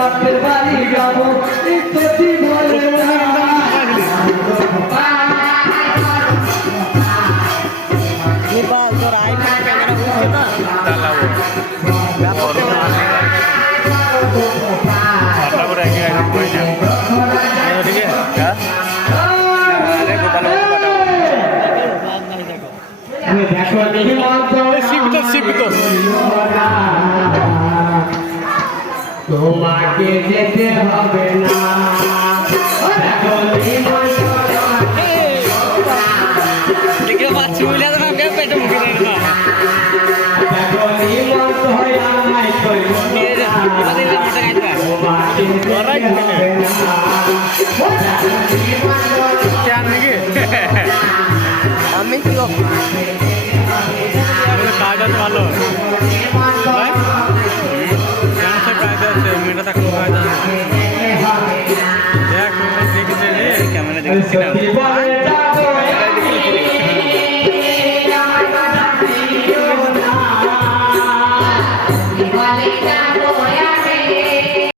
বাপের বাড়ি যাব। ইত্যাদি বলে দেখো দেখো শিব তোমাকে যেতে হবে না। দেখো নিমন্ত্রণ দেখে Igualita.